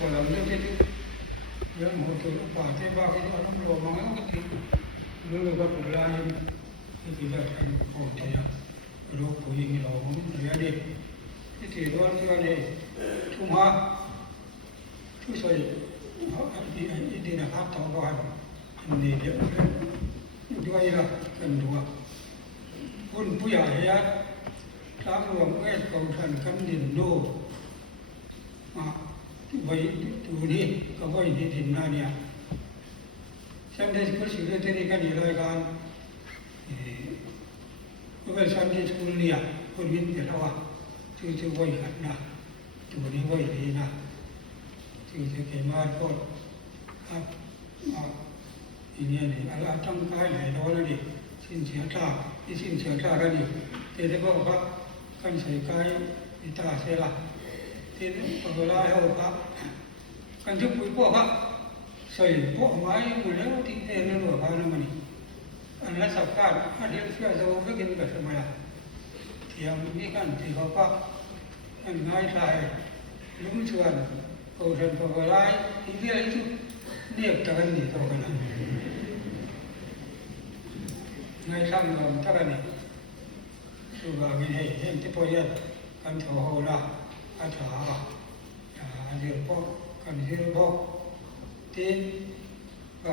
ก็เราเรื่องที่เรื่องของตัวป่าที่บ้าที่เราต้องรอมาแล้วก็ที่เรื่องก็เป็นรายที่เราทำโอเคโรคผู้หญิงเราผมเรียนดีที่ร้อนที่ว่าเนี่ยทุ่มหาทุกส่วนอีดีนะครับต่อไปอันนี้เดี๋ยวด้วยละกันดูคุณผู้ใหญ่ยัดทางรวมเวทของท่านคำดินโลไว้ตัวนี้ก็ไว้ที่ดินหน้าเนี่ยฉันได้ก็สิ่งที่นี่กันอยู่รายการเวลาฉันได้สกุลเนี่ยคนวินเดียวว่าชื่อไว้กันนะตัวนี้ไว้ดีนะชื่อจะเกี่ยมาก็ครับอีเนี่ยนี่อะไรตั้งกายไหนร้อนแล้วดิสิ้นเสียท่าที่สิ้นเสียท่ากันนี่แต่ได้บอกว่ากันใส่กายอิตาเสละที่เวลาเอาครับกันทุกผู้พวกครับใส่พวกไม้หมดแล้วที่เอ็นนั่นหรอครับนั่นมันอันนั้นสับการอันนี้เชื่อจะว่ากินแบบสมัยเที่ยงนี้กันที่เขาก็อันง่ายใส่ลุ้มชวนโอ้ฉันพอเวลาที่เรียกที่เนี่ยตะกันนี่ตะกันง่ายช่างเราตะกันนี่สุภาพให้เห็นที่พอยันกันโถละอาถาอันนี้พวกกันที่พวกที่ก็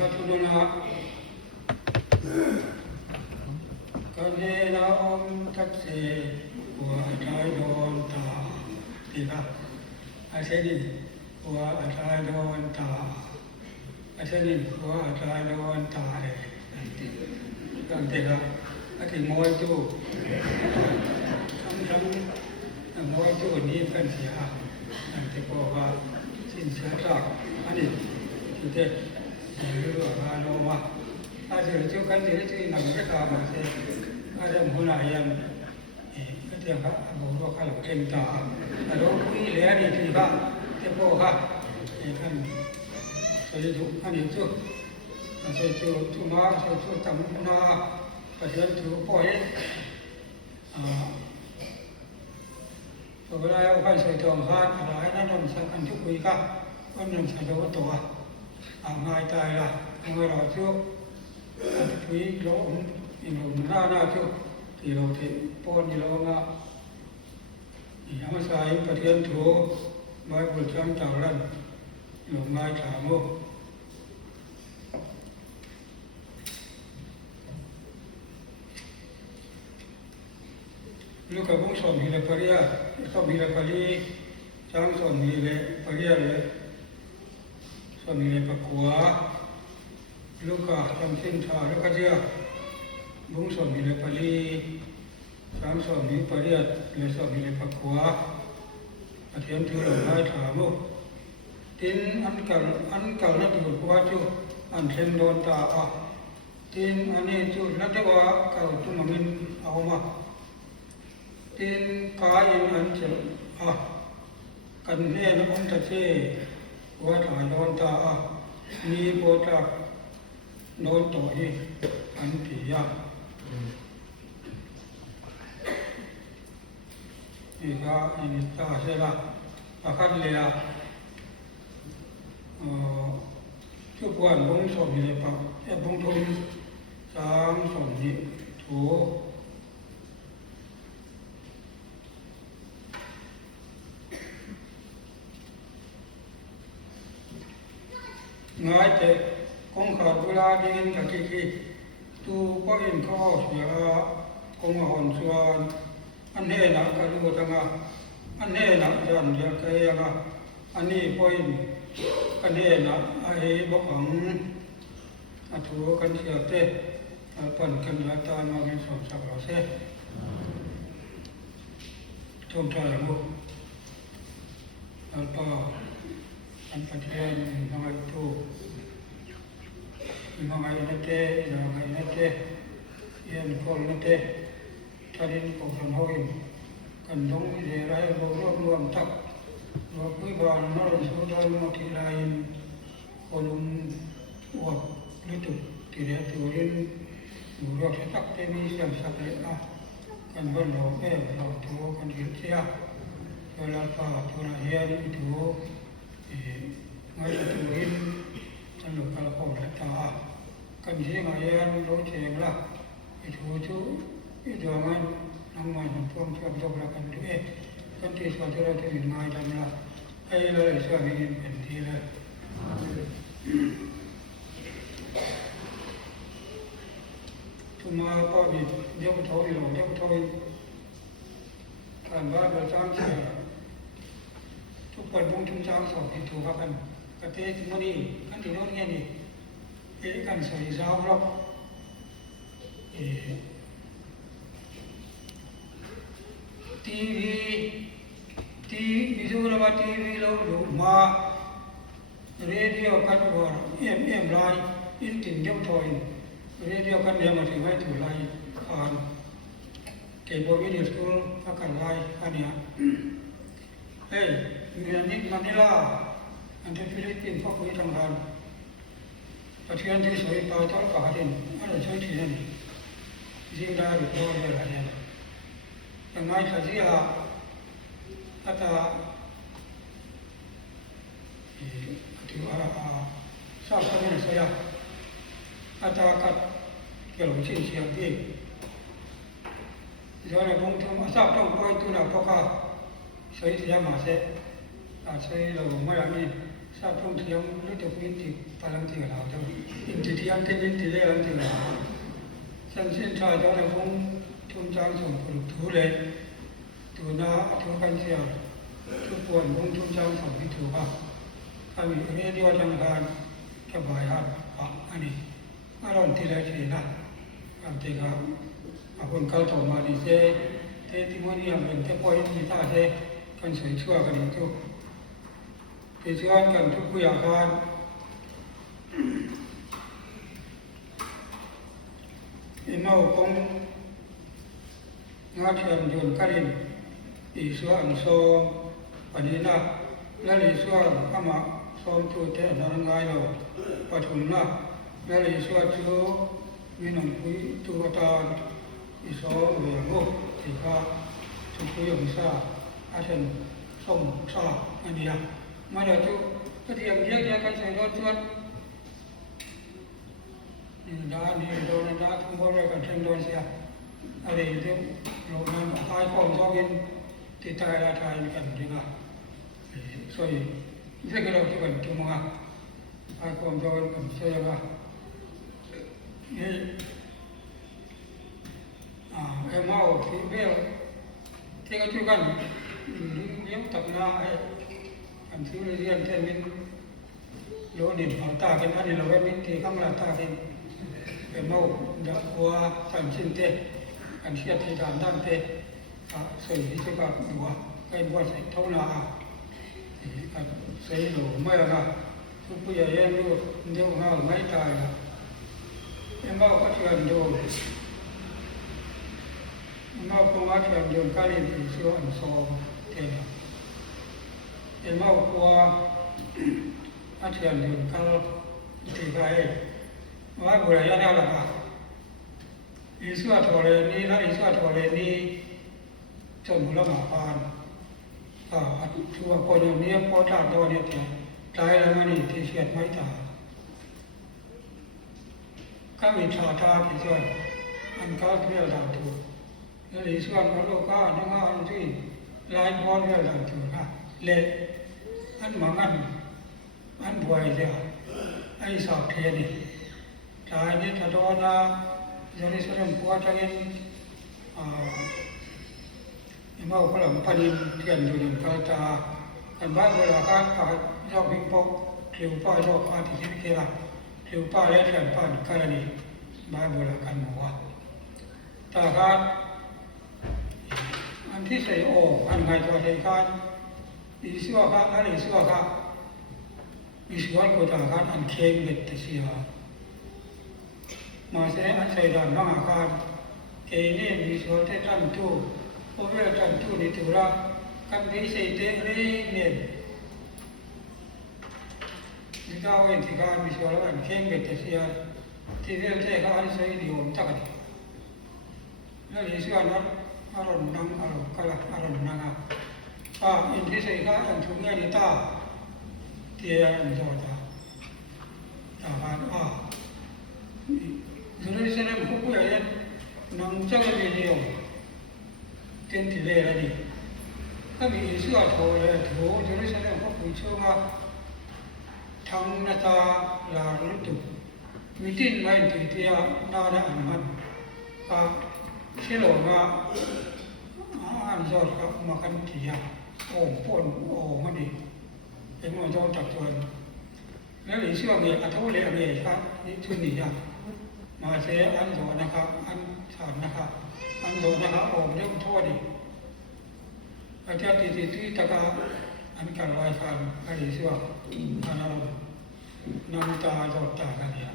ก็ทุนนะกันเฮนาอมทักเสหัวใจโดนตาที่ครับอาเสดิหัวใจโดนตาอาเสดิหัวใจโดนตาเลยกันเถอะอาทิมวยจูทั้งมวยจูนี้เป็นเสียอันที่บอกว่าสิ้นเสียจากอันนี้ที่เด็กหรือว่าโนมาอาจจะจุกันที่นำไปตามมาเสอาจจะมุ่งหน้ายังก็จะครับบอกว่าเขาเก่งตาแต่เราคุยแล้วนี่ที่ว่าที่พ่อครับท่านสวยจุอันนี้จุสวยจุมาสวยจุจำนาประเดี๋ยวจุพ่อเองเวลาเอาไปใส่ตองฮาอะไรนั่นนำสักอันทุกคุยครับก็นำใส่ตัวง่ายตายละเมื่อเราช่วยคุยเราอีกหน้าช่วยที่เราที่ปนที่เราง่ะยังไม่ใช่ประเทศทั่วไม่บริจาคจากนั้นหลงง่ายถามว่าลูกกับบุ้งสอนมีเลปริยาสอนมีเลปริช้างสอนมีเลปริยาเลยสอนมีเลปกัวลูกกับจำสิ้นชาลูกกับเจ้าบุ้งสอนมีเลปริช้างสอนมีปริยาเลยสอนมีเลปกัวประเทศที่เราได้ถามว่าทินอันเก่านั่นถูกว่าจู่อันเช่นโดนตาทินอันนี้จู่นั่นจะว่าเก่าจุ่มมินเอามาทินกายอันเช่นกันเน่นองค์ตะเชว่าถ่ายโดนตามีโบจากโดนต่อยอันผียานี่ก็อันนี้ตาเสละประคันเลยทุกวันบุ้งสมนี่ปะบุ้งทุนสามสมนี่ถูง่ายแต่คงขาดเวลาดีนกับที่ตูก็อินข้อเสียคงอ่อนส่วนอันนี้นะก็รู้จังอันนี้นะจันเดียกเองอันนี้พอยอันนี้นะไอ้บอกของถูกันเสียเต้ปั่นกันละตามาเป็นสองสัปดาห์เสร็จชมใจมุกแล้วก็อันปัจจัยทำไมถูกทำไมนั่นเต้ทำไมนั่นเต้ยันคนนั่นเต้ท่านี้ผมทำห้อยกันต้องเรียนอะไรรวมทักร ตัวปุ้ยบานนรสุดอนมทิลายคนอวกฤตุที่เรียตัวเรียนอยู่รอบสักเตมีเสียงสักเล็กนะกันวันเราเราตัวกันเสียเวลาป่าตัวเฮียนี่ตัวไม่ตัวเรียนฉันหลุดกระโปรงตากันเสียงเฮียนรู้เชียงละตัวชูตัวมันน้ำมันพวงชอบจบละกันด้วยกันที่ส่วนที่เราจะเห็นง่ายจังละให้เราเชื่อมีเป็นทีเลยทุกมาก็มีเดี๋ยวเขาอีหลงเดี๋ยวเขาการบ้านประจำเสียทุกคนมุ่งทุ่งช้างสอบที่ถูกกันประเทศมันนี่กันที่โน่นเนี่ยนี่เอกกันสวยสาวรอบทีวีวิจุระทีวีเราดูมาเรดิโอกันว่าเอ็มไลน์อินตินยังถอยเรดิโอกันเนี่ยมาถึงไม่ถูกไล่ผ่านเก็บวิดีโอสกูลพักกันไล่อันเนี้ยเฮ้ยมีอันนี้มันนี่ล่ะอันที่ฟิลิปปินส์พวกนี้ทำงานประเทศที่สวยต่อต้นป่าดินอันนี้ช่วยที่นั่นยิ่งได้หรือตัวเยอะอะไรเนี่ยยังไงสักทีละถ้าถือว่าทราบกันเนี่ยเสียอาจจะกัดเกี่ยวกับชิ้นเสียงที่เดี๋ยวเราคงทำทราบต้องปล่อยตัวเราเพราะว่าใช้เสียมาเสียใช้เราไม่อยากมีทราบต้องเทียมหรือตัวพื้นที่พลังที่เราจะอินทิเทียมที่อินทิเลียนที่เราฉันสิ้นชายเดี๋ยวเราคงทุ่มจางส่งผลถูเลยตัวน้าตัวกันเสียทุกคนคงทุ่มจางส่งที่ถูกอ่ะถ้ามีเรื่องที่ว่าทำการสบายครับอันนี้อารมณ์ที่ไรที่นั่นอันที่ครับคนเขาถมมาดิเซ่เทติมอนียเป็นเทปอยที่ตาเซ่กันสวยชั่วกันอยู่ทุกที่ชวนกันทุกอย่างการอินเอาคงงาเทียนยนต์กันอีส่วนโซปนินะและในส่วนข้ามาซ้อมตัวเท่านั้นไงเราปฐมนะและในส่วนชั่วมีหนุ่มคุยตัวตาอีสองเหลืองกที่ข้าชุดคุยองศาอาเช่นส่งซาอันเดียมาเราจุก็เทียมเยอะๆกันใส่รถชวนด้านนี้โดนด้านทุ่งบริการเชิงโดนเสียอะไรเรื่องโรงงานตายของชาวบินที่ตายละตายกันดีกว่าสวยเรื่องเราที่กันจุ่มงาตายของชาวบินกันสวยว่านี่เอ็มเอาที่เบลที่เขาช่วยกันเลี้ยงตับนาอันที่เรียนเช่นนี้โยนิเอาตาเป็นอันนี้เราเป็นที่ข้างหลังตาเป็นเอ็มเอาดักวัวสันชินเตอันเชื่อที่ด้านเตสวยที่จะกับหัวใกล้บัวใส่เท่านาใส่หลูไม่ละทุกผู้ใหญ่ยังดูเดี๋ยวเงาไม่ตายละเอ็มเอาก็เชื่อดูมาคงว่าเทียมยนต์การเรียนที่ชื่ออันซอมเท่าเอ็มเอากว่าอาเทียมยนต์การที่ใครว่าบุรีอะไรล่ะอิสุอาทอเลนี่นะอิสุอาทอเลนี่จนบุรมาพานชัวคนอย่างนี้พอตาตัวเนี่ยตายแล้วมันนี่ที่เสียดไม่ตายก็มีชาตาที่ช่วยอันก็เพื่อเราถูกแล้วในส่วนของโลกาน้องอันที่ลายบอลเรื่องต่างๆนะเละอันหมังอันบวยเดียวไอ้สอบเทียนี่ตายนี่ถ้าโดนนะจะได้ส่วนกว่าจะเงินเมื่อคนหลังพันเทียนอยู่ในกระจาอันบ้านเวลาการผ่านยอดพิงปกเขียวป้ายอดผ่านที่ที่เกี่ยวเขียวป้าและเทียนผ่านกรณีบ้านเวลาการหมู่ว่าตาการอันที่ใส่โออันไงตัวใส่การอิสุอาการอะไรอิสุอาการอิสุอาการตาการอันเค็มเด็ดเสียมาใส่อันใส่ด่านบางอาการเอเนี่ยอิสุอาการตั้งตู้พอเวลาตั้งตู้ในตัวละกันไม่ใส่เตะเลยเนี่ย ita wen ti ka mi so la an ken be te sia ti vel te ka ani sai di om ta ka la li sia na aron nang aron kala aron nanga in ti sai ka an thu nge ni ta ti an jo ta ban Jerusalem ko ko ya nang cha ga ni yo ten ti le la ni ka mi Yesu a tho le tho Jerusalem ko ku chu ma thang na ta la ru tu mi tin mai ti ti ya na na an man ka che lo ma an jo ka ma kan ti ya o pon o ma di e mo jo tak chuanแล้วหรือช่วงนี้อัตโธเลอเมครับนี่ทุนนี่ยมาเสอันโดนะครับอันสานนะครับอันโดนะครับออกเรื่องโทษดิอาจารย์ติที่ตะกาอันการวายฟันอันนี้ช่วงอันนั้นนำตาจอดตากันเนี่ย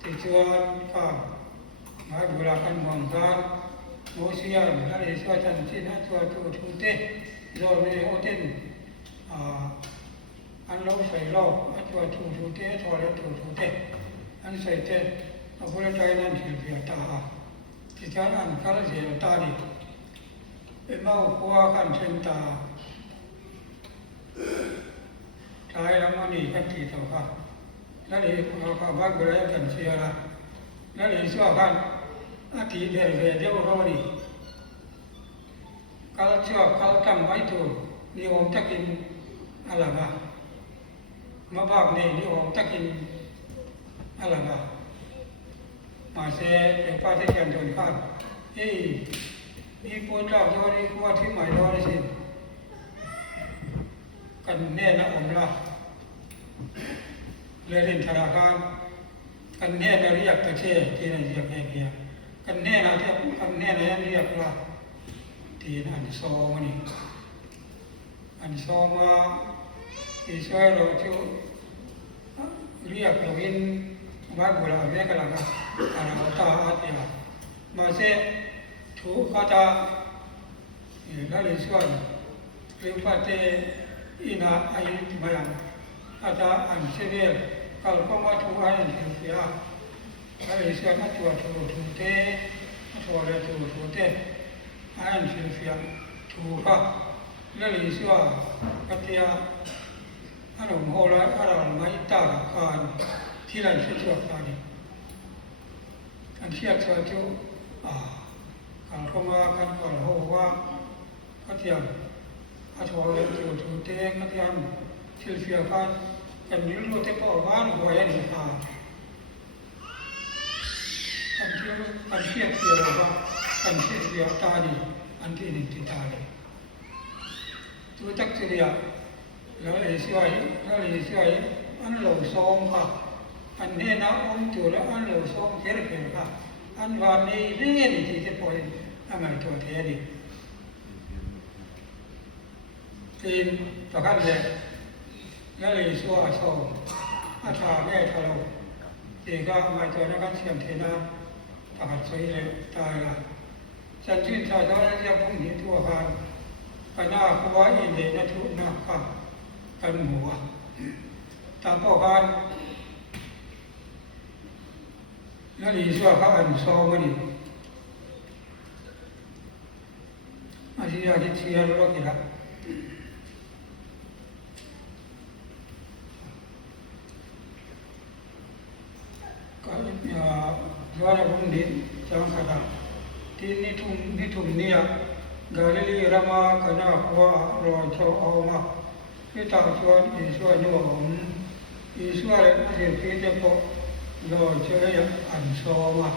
ที่ช่วงก็มาดูแลกันมองกันโมเสียนอันนี้ช่วงจันทร์ที่นั่นช่วงตัวทุเตโดนในโอเทนอันเราใส่เราอันตัวถูเตะทอแล้วถูเตะอันใส่เตะเอาคนละใจนั่นถือเพียตาที่การอันก็ละเสียตาดิเป็นเมาคัวกันเส้นตาใช้แล้วมันนี่กันที่ตัวค่ะแล้วเลยเราเข้าบ้านก็เลยกันเสียละแล้วเลยช่วยกันอาทิตย์เดียวรอดิก็ช่วยเขาตั้งไว้ตัวนิยมจะกินอะไรบ้างมาบากนี่นิยมจะกินอะไรบ้างมาเสเป็นป้าที่จันทร์ข้ามมีปวดเจ้าตัวนี้ว่าที่หมายรอได้สิกันแน่นะอมละเรียนธนาคารกันแน่นะเรียกตะเชที่นั่นเรียกแม่เพียกันแน่นะที่กันแน่นะเรียกละที่นั่นซอมันนี่อันซอมาอิสราเอลที่เรียกเราอินบ้านบุราเวกลังอันนั้นตาอาเตียมาเสถูกก็จะแล้วเลยส่วนเรื่องปัจเจอินาอายุมายังอาจจะอันเสียก็ก็มาถูกอันเสียแล้วเลยส่วนมาตัวถูกเตะตัวเลยถูกเตะอันเสียถูกก็แล้วเลยส่วนปัจเจอันนั้นโหราอันนั้นไม่ตาการที่เราเชื่อกันอันเชื่อชัวจูการเข้ามาการก่อนโหว่าก็เทียมอาทวเลยถูเตงก็เทียมเชื่อเชื่อกันยืนรู้เต็มปอบ้านหัวยันหิพาอันเชื่อเราว่าอันเชื่อตาดีอันที่หนึ่งที่ตาดีตัวจักรเสียแล้วเลยช่วยอันหลงซองค่ะอันนี้นะองค์ตัวแล้วอันหลงซองเยอะเกินค่ะอันวันนี้เรื่องนี้ที่จะปล่อยอะไรตัวเทียดีทีนประกันเลยแล้วเลยช่วยซองอาชาแม่ทะเลทีก็มาตัวนักเชียมเทนะประกันช่วยเลยตายละฉันชื่นชมแล้วจะพุ่งหนีทั่วกันไปหน้าผู้ว่าอินเดียนะทุกหน้าค่ะกันหัวตามพ่อการแล้วนี่ช่วยเขาอันซอมันนี่อาชีพที่เชียร์รู้กี่ละก็ย้อนไปดินจังสันที่นิทุมเนี่ยกาลิลีรามาคณะขัวรอโชเอามาที่ต่างชวนอิสราเอลอิสราเอลที่ที่จะพบรอเชื่ออันโซมา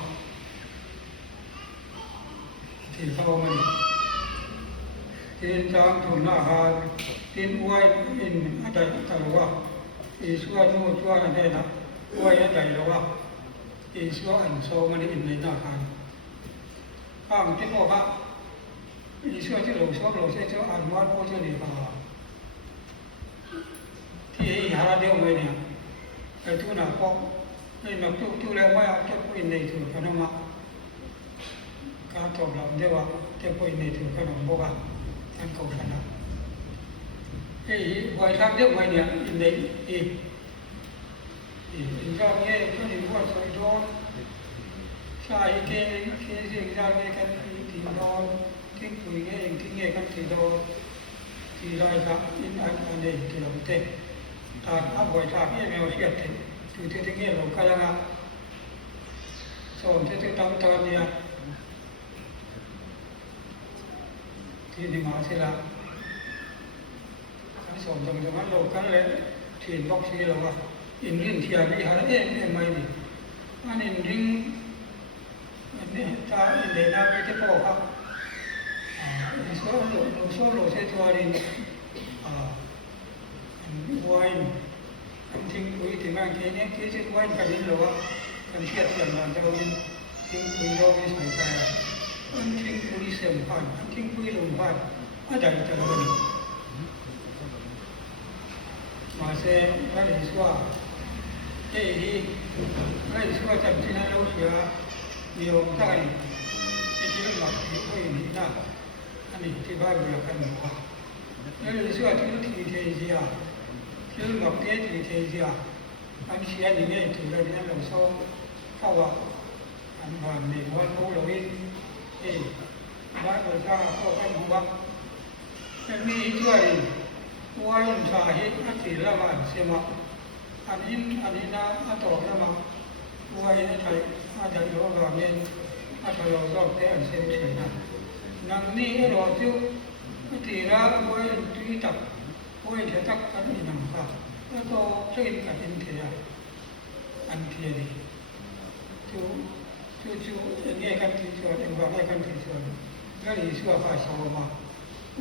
ที่เข้ามาที่จางทุนอาหารที่อวยอินอะไรกันวะอิสราเอลชวนอะไรนะอวยอะไรแล้ววะอิสราเอลโซมาอินในอาหารข้ามที่บอกว่าอิสราเอลเราชอบเราใช้เจ้าอันวัดโพธิ์นี่ป่าที่หาเดียวเลยเนี่ยไอ้ทุนอ่ะพอไอ้หนักทุกแล้วว่าจะพูดในถือขนมการตอบรับเดียวว่าจะพูดในถือขนมบอกว่าท่านเขาชนะไอ้วัยทางเดียวไปเนี่ยใน 인간의 그리고 저희도 사이게 인간의 간디도 팅부의 팅의 간디도 디라이가 인안에 들어오때 다 아버지 앞에 메오시겠대 두테등에 로카라가 손테테 땅땅이야 디니마시라 손정정한 로카를 진복시라고 인린 티아비 하는데 뭐니 아니 링 네, 다 내나베 때보가 솔로 세트와린 와인 팅 부이 되면 걔네 계속 와인 가진 로가 컨시아스 안 나오는 팅 부이로기 상태야 팅 부이 셈판 팅 부이 롬판 아다리 따라오니 마세 라리스와 에이 라리스와 잡지나 로시아 미용 타가니 에지를 막 보이니나 아니 디바이브를 하는 거 라리스와 티티티지야 를 먹게 티티지야 안시야 니게 들으면 로서 타와 안바니 원고 로인 에 바이브가 거가 누가 미 이주아리 와인 사히 아티라마 세마 아니나 아토라마 와인 타이 아자로가면 아토로가 때안세미나 남니 로주 티라 와인 뒤딱 와인 대딱 아니나가 또 저기 같은데야 안티에리 저 이게 같은 저 생각에 같은 저 그래 이수가 파셔마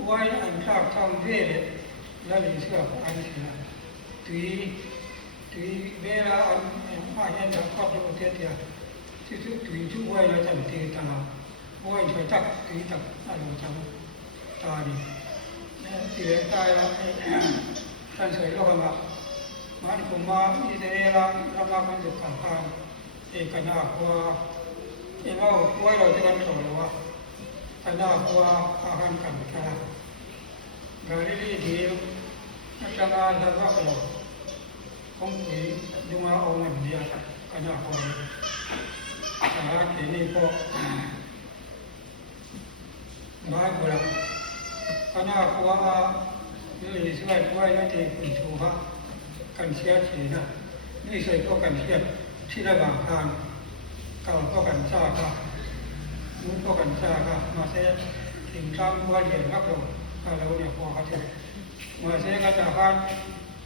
와인 안탁 탐베 라리스가 아니시나 뒤 베라 아얀다 커도 때야 지수 뒤주 와이라 잡대다 와이 저딱 뒤딱 아로 잡고 다리 네 뒤에 따라 산소로가 많이 고마 이제라 라마간 적하고 에카나와 에마 와이로 되간 저로와 하나와 아한 간카라 가리리 디요 아까가 나가고 공기 누가 오는 디야 가냐 거기 아 괜히 뭐 말고라 하나와 이 수가 구하야 돼 kunchuha kansia china ni sai ko kansia china ba kan ka ko kansa ka mu ko kansa ka ma se ting kam wa ye ka ko ka lo ne ko ka che ma se ka ta kan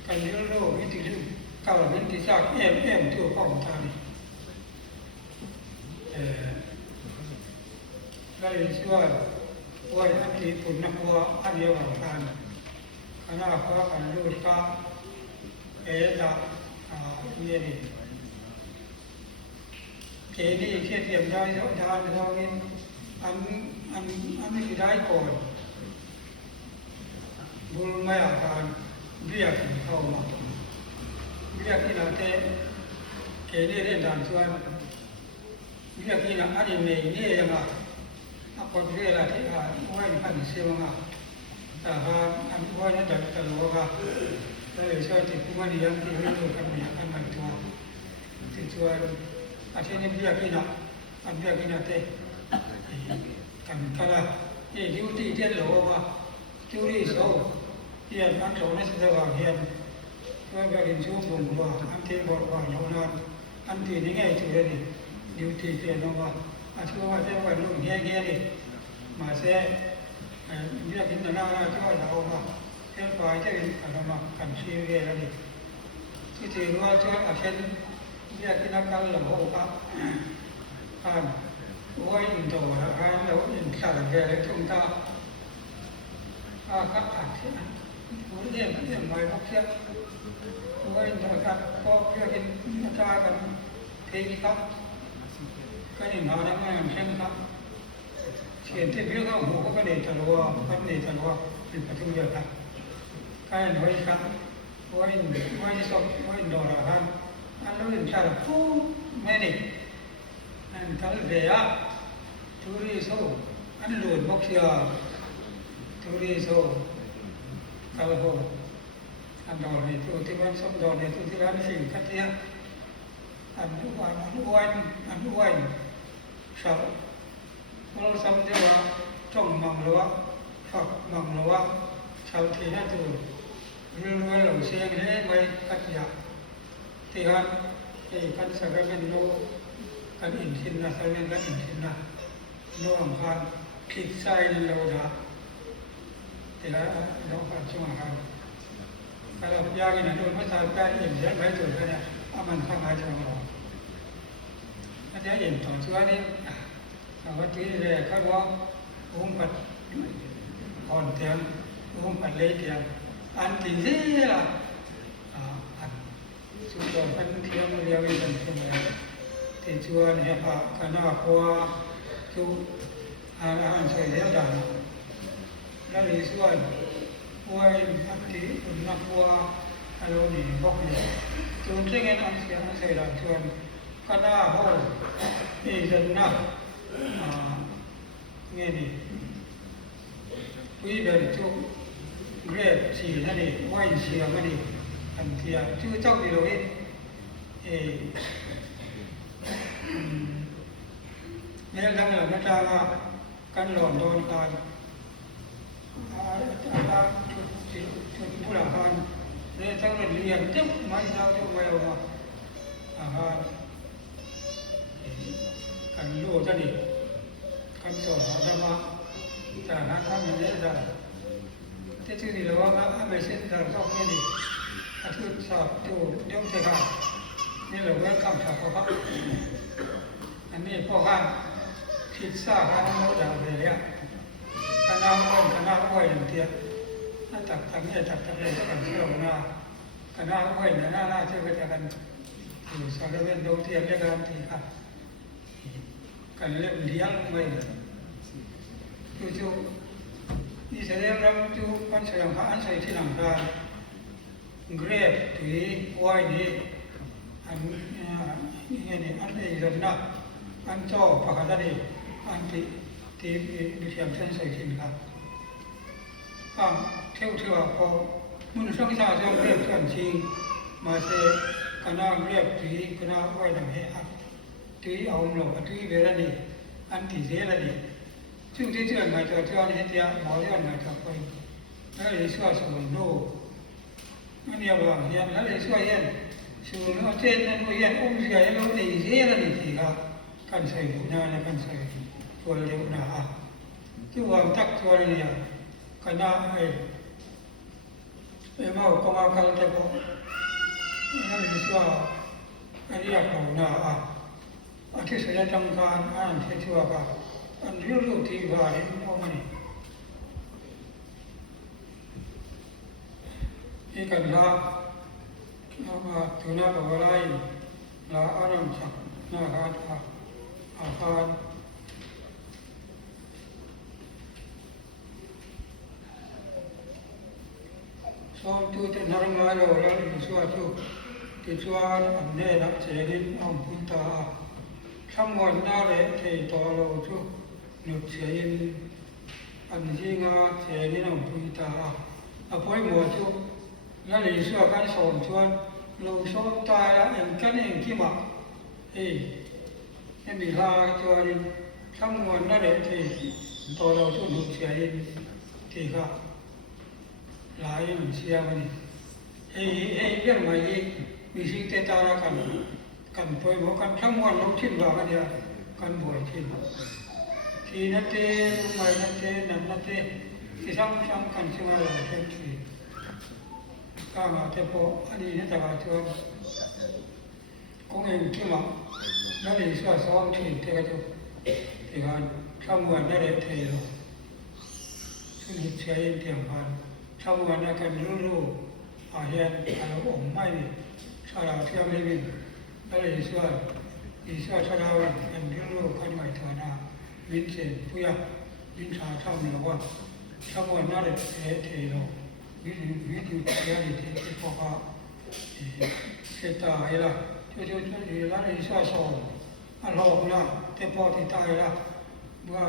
kan yu lo mi ti lu ka lo min ti sa em tu ko ta ni la yi suwa wa ya ti pun na wa an ye wa kan ana ko kan lu ka da ye ni ke ni ke tiam da yo da da ni an ni dai ko bul ma ya kan bia ki ko ma bia ki na te ke ni re dan chuan bia ki na ani ne ni ya ma a ko re la ti a wa ni kan se ma ta ha an wa ni da ta lo ga saya tipu mani yang tiada kami akan bantu. Tujuan asalnya biar kita teh kan kalau duty dia loa curi so dia kan so ni sudah bagian kalau bagian subuh buat anti buat yonan anti ni ngay curi ni duty dia loa asal ada orang dia ni masa dia kita nak cakap loa cái bài cái là mà cần suy nghĩ là gì thì nói cho ở trên cái nó cần là hộ pháp quay đồ là hai lâu nhìn cả về đấy chúng ta các bạn sẽ muốn điểm ngoài bóc chết quay đồ các có cái nó ra cần thế các cái này nó đang làm xem các hiện tại biết không hộ có cái này trả lúa thì phải thu nhập các cái nói khác quay xong quay đồ là han anh nói làm sao là phú mấy này anh thấy về á chú đi số anh lùn bóc xìa chú đi số tao hồ anh đồ này tôi thì vẫn xong đồ này tôi thì ăn xỉn cắt kia อันอ้วนสับเราซ้ำจะว่าจ้องมังหรือว่าฝักมังหรือว่าชาวที่นั่นตัวเรื่องเหล่าเสียงนี้ไม่กัดยาที่ฮันกันสักเป็นโลกันอินทินนะสักเป็นกันอินทินนะโลอังคารคิดใส่ในเราด่าแต่ละเราการช่วงครับการเรายากินโดนภาษาการเอ็นเยอะไปจุดกันเนี่ยมันข้างหน้าจะเราอาจารย์เอ็นต่อช่วงนี้วันที่แรกเขาว่าอุ้มปัดอ่อนเตียงอุ้มปัดเล็กเตียงอันที่สี่ล่ะอันสุดยอดเป็นเทียมเรียวิสันติมาที่ชวนให้พระคณะครัวจุอาหารใส่เลี้ยงดังแล้วในส่วนป่วยอันที่คนนักครัวอารมณ์นี่บอกเนี่ยจุดที่เงินอันเสียงใส่ดังชวนคณะเขาอีจันนักเนี่ยดิวิเดนจุเกรดสีนั่นเองไหวเสียงนั่นเองอันที่ชื่อเจ้าดิโรเนี่ยหลังจากนั้นเราการหลอมโดนการชุดผู้หลักการเนี่ยทั้งเรียนจึ๊บไม่เท่าที่ไว้ออกมาการรู้จะดีการสอนธรรมะจากนั้นทำอย่างนี้ได้ที่ชื่อดีเลยว่าไม่ใช่ทางเข้าแค่นี้อาทิตย์สอบดูเดี๋ยวจะขาดนี่เราเว้นคำถามเขาอันนี้พ่อข้างคิดซ่าข้างโน้ตดาวเลยเนี่ยคณะอ้อยอย่างเดียวนั่นตักทำเนี่ยตักทำเนี่ยกันเชื่อมนะคณะอ้อยเนี่ยน่าเชื่อไปจากกันอยู่สารเวนโดเทียนเรียกกันทีครับกันเล่นเลี้ยงไม่จู่ๆนี่แสดงว่าจู่ปัญหาอันใส่ที่หลังการเกรดถือไว้นี่อันนี่อันนี้จะนักอันจ่อปากกาดีอันที่ดิเทียมเส้นใส่ทิ้งครับเที่ยวพอมุนช่างชาช่างเรียบกันจริงมาเสกคณะเรียบถือคณะไว้ดังเหตุถือเอาหลงถือเวรนี่อันที่เสียละนี่ซึ่งที่เชื่อมาจากเชื่อนี่ที่หมอเชื่อมาจากไปแล้วเลยช่วยสมุนโลอันนี้ว่าเห็นแล้วเลยช่วยเห็นสมุนโลเช่นนั้นเห็นองค์เสียแล้วนี่เสียละนี่ที่ครับกันใส่บุญนะกันใส่ตัวเร็วนะที่วางตักตัวเนี่ยคณะเมาก็มาคันแต่ก็นั่นคือว่าอันนี้เรานะอันที่แสดงทำการอันที่ชื่อว่าอันเรื่องที่ว่าเนี่ยเอามาเนี่ยที่กันละเรามาถึงหน้าตัวอะไรละอารมณ์สักหน้าการอาคารซ้อมตัวจะนั่งมาเราแล้วช่วยช่วยที่ช่วยอันนี้นักเจริญอัมพุตาทั้งวันน่าเลยที่ต่อเราช่วยนึกเสียงอันที่งาเสียงอัมพุตาเอาไปหมดช่วยแล้วเลยช่วยกันสอนช่วยเราสอนตายแล้วเองกันเองที่มาให้มีลาช่วยทั้งวันน่าเลยที่ต่อเราช่วยนึกเสียงที่ก็หลายมันเสียมันเรื่องใหม่มีสิ่งเตตาระกันป่วยหมอกันทั้งวันลงทิ้งว่ากันเดียวกันบ่อยทิ้งทีนั่นเองไม่นั่นเองนั่นเองที่ซ้ำกันช่วยเราเต็มที่ก็มาแต่พออันนี้นี่แต่ว่าช่วยคงเองที่มาแล้วเลยช่วยซ้อมที่เทกจุที่การทั้งวันได้เทโลซึ่งใช้เตียงพันทั้งวันกันรู้เห็นอะไรผมไม่ชาลาเที่ยวไม่บินแล้วเลยช่วยชาลาวันกันรู้กันใหม่เถอะนะวินเซนผู้ยักวินชาทั้งวันว่าทั้งวันนั่นเลยเทโลวิธีเที่ยวที่พวกเสตาเอล่ะช่วยแล้วเลยช่วยสอนอันหลอกนะแต่พอที่ตายละว่า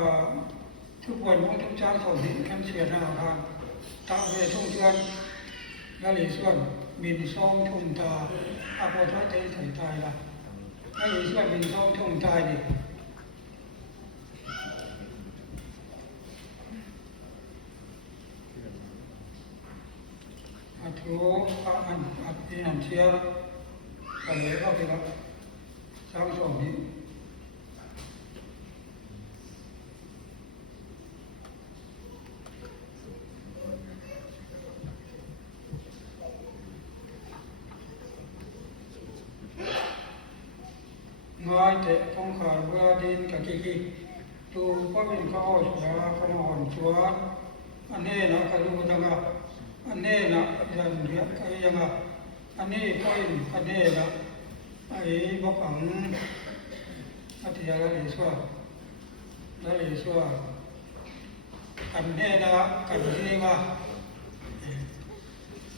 ทุกวันมองทุกเช้าสอนที่กันเสียหน้าทางตาเวทุ่งเชือนแล้วเลยส่วนบินซ้อมทุ่มตาพอท้ายใจถึงตายละ ให้ช่วยเป็นท้องทุ่งตายดิอาทุอัดที่นั่นเชียร์อะไรก็ไปแล้วสร้างสมนี้ง่ายแต่ต้องขาดเวลาดินกับกี่ตัวก็เป็นข้าวสารขนมชัวอันนี้นะก็รู้จังอันนี้นะยันเดียกยังอันนี้ก็อินอันนี้นะไอ้บอกอังอัธยาศัยชัวได้ชัวอันนี้นะกันที่ว่า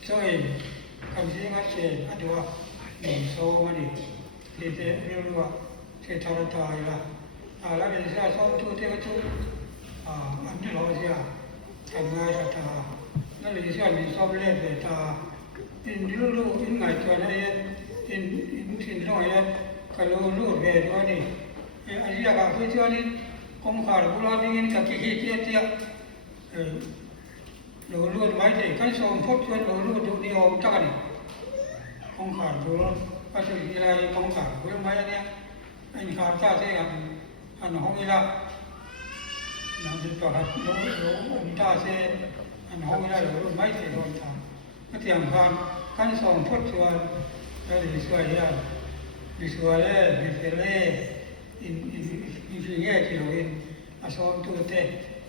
ช่วยกันที่ว่าเช่นอันว่าหนึ่งโซ่มันนี่ที่เรียกว่าเทธาตายละแล้วเดี๋ยวจะสอนทุกเทวทุกอันนี้เราจะทำงานตาแล้วเดี๋ยวจะมีสอบเล่นเลยตาอินรู้อินไงตัวนั้นอินสิ่งน้อยก็รู้เรื่องว่านี่อันนี้ก็คือที่ว่านี่คงขาดบุรุษนี่กับที่เที่ยวรู้ไม่ได้การสอนพวกชวนรู้ดูนี่ออกจากนี่คงขาดบุรุษก็จะมีอะไรคงขาดบุรุษไม่เนี่ยไอ้ขาดซาเสียอันห้องนี้ละนั่นเป็นตัวหัดรู้อันตาเสียอันห้องนี้ละรู้ไม่ได้โดนทำก็เตรียมการสอนพวกชวนก็ดีสวยอ่ะดีสวยเลยดีเฟรเลยอินฟิเง่ที่เราเห็นสอนตัวเต้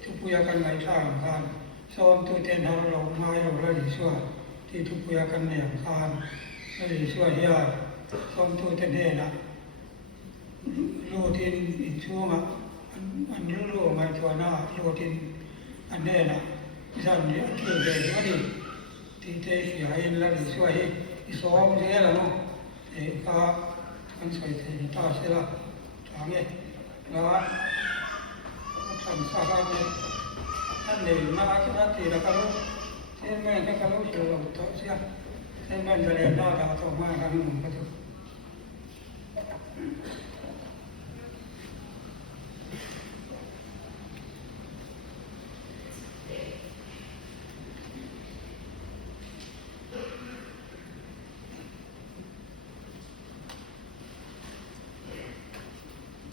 ทุกปุยกันไหลทางกันสอนตัวเต้นเราไม่เราเลยดีสวยที่ทุกปุยกันเนี่ยกันก็ดีสวยอ่ะสอนตัวเต้นเนี่ยนะโลทินอินช่วงอันรู้ไงตัวหน้าโลทินอันนี้นะจันนี่อันเกี่ยวกับว่าดิที่เตะใหญ่แล้วดีสวยอีสองเสียแล้วเนาะก็อันสวยที่ตาเสียละทางนี้แล้วทำสาขาเนี่ยอันนี้มาอาชีพที่เราก็รู้เช่นแม่ก็รู้เชื่อเราตัวเสียเช่นแม่จะเรียนได้เราต้องมาทำหนุ่มก็ถูก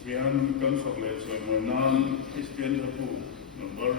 Tian kan forlede, så man nan is bien tapu, no bar